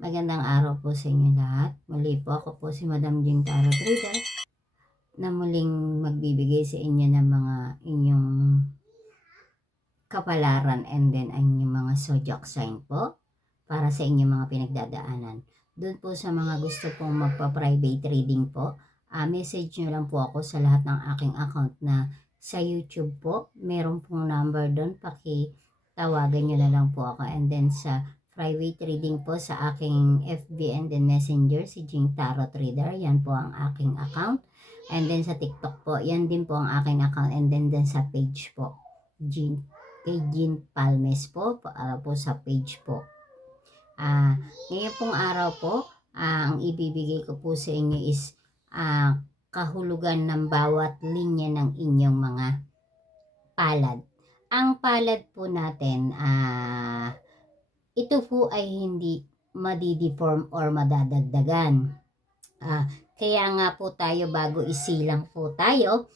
Magandang araw po sa inyo lahat. Muli po ako po si Madam Jing Tarot Reader na muling magbibigay sa inyo ng mga inyong kapalaran and then ang inyong mga zodiac sign po para sa inyong mga pinagdadaanan. Doon po sa mga gusto pong magpa-private reading po, ah message nyo lang po ako sa lahat ng aking account na sa YouTube po. Meron pong number doon. Pakitawagan nyo na lang po ako. And then sa private reading po sa aking FB and then Messenger, si Jing Tarot Reader. Yan po ang aking account. And then sa TikTok po, yan din po ang aking account. And then, then sa page po, Jean, kay Jean Palmes po, para po sa page po. Ah, ngayon pong araw po, ah, ang ibibigay ko po sa inyo is ah, kahulugan ng bawat linya ng inyong mga palad. Ang palad po natin, ah, ito po ay hindi madideform or madadagdagan. Ah, kaya nga po tayo bago isilang po tayo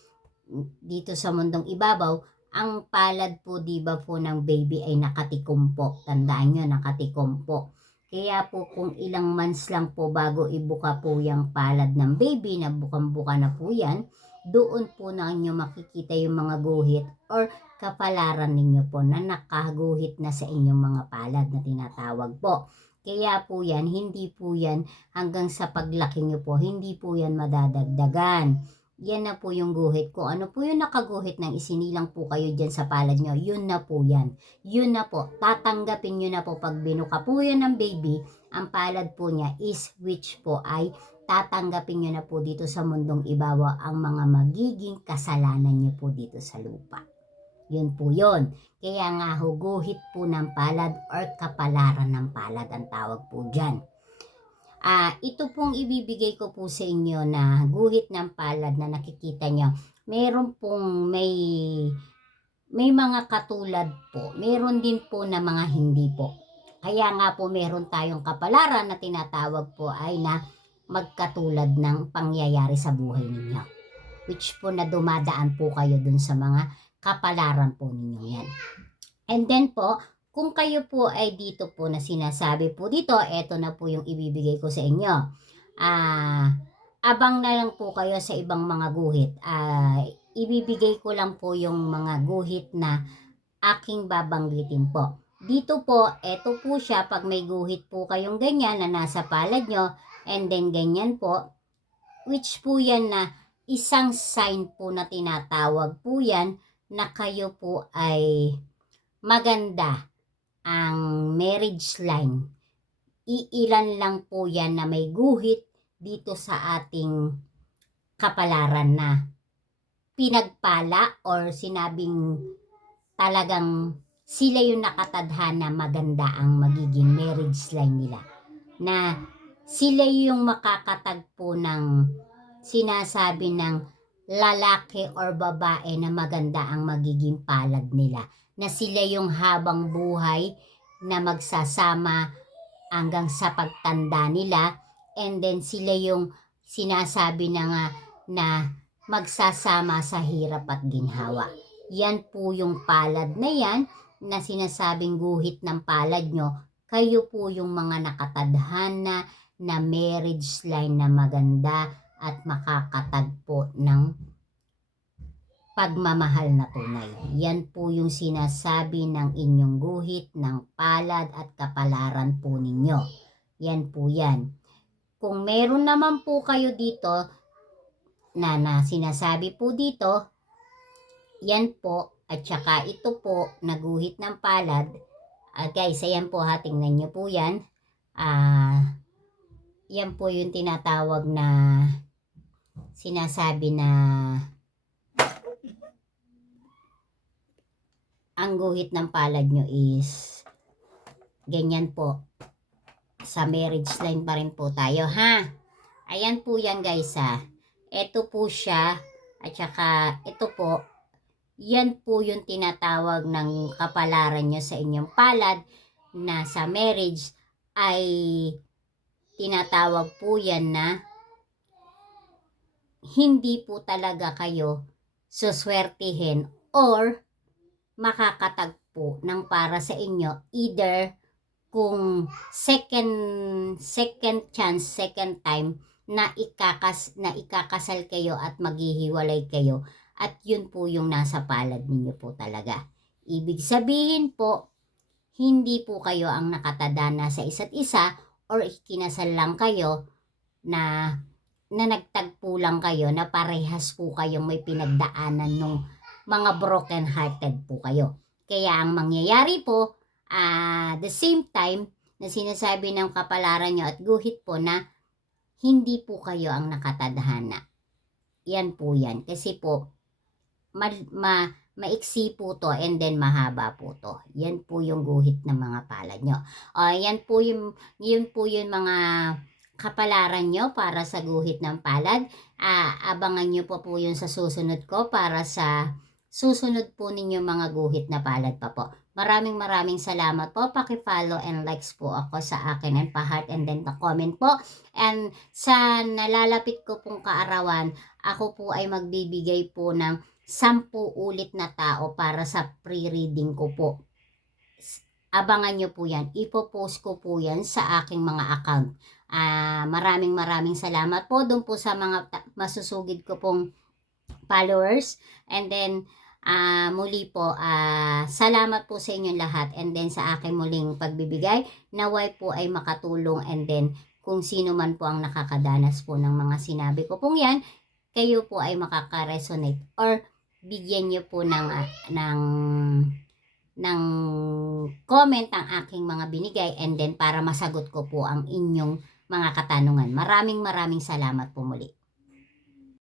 dito sa mundong ibabaw, ang palad po di ba po ng baby ay nakatikom po. Tandaan nyo, nakatikom po. Kaya po kung ilang months lang po bago ibuka po yung palad ng baby, na bukang-buka na po yan, doon po na inyo makikita yung mga guhit or kapalaran ninyo po na nakaguhit na sa inyong mga palad na tinatawag po. Kaya po yan, hindi po yan hanggang sa paglaki nyo po, hindi po yan madadagdagan. Yan na po yung guhit. Kung ano po yung nakaguhit ng isinilang po kayo dyan sa palad nyo, yun na po yan. Yun na po. Tatanggapin nyo na po pag binuka po yan ng baby, ang palad po niya is which po ay tatanggapin nyo na po dito sa mundong ibawa ang mga magiging kasalanan nyo po dito sa lupa. Yun po yun. Kaya nga huguhit po ng palad or kapalaran ng palad ang tawag po dyan. Ah, ito pong ibibigay ko po sa inyo na guhit ng palad na nakikita nyo. Meron pong may may mga katulad po. Meron din po na mga hindi po. Kaya nga po meron tayong kapalaran na tinatawag po ay na magkatulad ng pangyayari sa buhay ninyo. Which po na dumadaan po kayo dun sa mga kapalaran po ninyo yan. And then po, kung kayo po ay dito po na sinasabi po dito, eto na po yung ibibigay ko sa inyo. Ah, abang na lang po kayo sa ibang mga guhit. Ah, ibibigay ko lang po yung mga guhit na aking babanggitin po. Dito po, eto po siya pag may guhit po kayong ganyan na nasa palad nyo and then ganyan po, which po yan na isang sign po na tinatawag po yan na kayo po ay maganda ang marriage line. Iilan lang po yan na may guhit dito sa ating kapalaran na pinagpala or sinabing talagang sila yung nakatadhana maganda ang magiging marriage line nila. Na sila yung makakatagpo ng sinasabi ng lalaki or babae na maganda ang magiging palad nila. Na sila yung habang buhay na magsasama hanggang sa pagtanda nila and then sila yung sinasabi na nga na magsasama sa hirap at ginhawa. Yan po yung palad na yan na sinasabing guhit ng palad nyo. Kayo po yung mga nakatadhana na marriage line na maganda at makakatagpo ng pagmamahal na tunay. Yan po yung sinasabi ng inyong guhit ng palad at kapalaran po ninyo. Yan po yan. Kung meron naman po kayo dito na, na sinasabi po dito, yan po at saka ito po naguhit ng palad. Ah, guys, ayan po ha, tingnan nyo po yan. Ah, yan po yung tinatawag na sinasabi na ang guhit ng palad nyo is ganyan po. Sa marriage line pa rin po tayo, ha? Ayan po yan, guys, ha? Ito po siya. At saka, ito po. Yan po yung tinatawag ng kapalaran nyo sa inyong palad na sa marriage ay tinatawag po yan na hindi po talaga kayo suswertihin or makakatagpo ng para sa inyo either kung second second chance, second time na ikakas na ikakasal kayo at maghihiwalay kayo at yun po yung nasa palad ninyo po talaga. Ibig sabihin po, hindi po kayo ang nakatadana sa isa't isa or ikinasal lang kayo na na nagtagpo lang kayo na parehas po kayong may pinagdaanan nung mga broken hearted po kayo. Kaya ang mangyayari po, ah the same time na sinasabi ng kapalaran nyo at guhit po na hindi po kayo ang nakatadhana. Yan po yan. Kasi po, ma, ma, maiksi po to and then mahaba po to. Yan po yung guhit ng mga palad nyo. O, yan po yung, yun po yung mga kapalaran nyo para sa guhit ng palad. Ah, abangan nyo po po yun sa susunod ko para sa susunod po ninyo mga guhit na palad pa po. Maraming maraming salamat po. Paki-follow and likes po ako sa akin and pa-heart and then pa-comment po. And sa nalalapit ko pong kaarawan, ako po ay magbibigay po ng 10 ulit na tao para sa pre-reading ko po. Abangan nyo po yan. Ipopost ko po yan sa aking mga account. Ah, maraming maraming salamat po doon po sa mga masusugid ko pong followers. And then, ah, muli po, ah, salamat po sa inyong lahat. And then, sa aking muling pagbibigay, naway po ay makatulong. And then, kung sino man po ang nakakadanas po ng mga sinabi ko pong yan, kayo po ay makaka-resonate or bigyan niyo po ng, ah, ng ng comment ang aking mga binigay and then para masagot ko po ang inyong mga katanungan. Maraming maraming salamat po muli.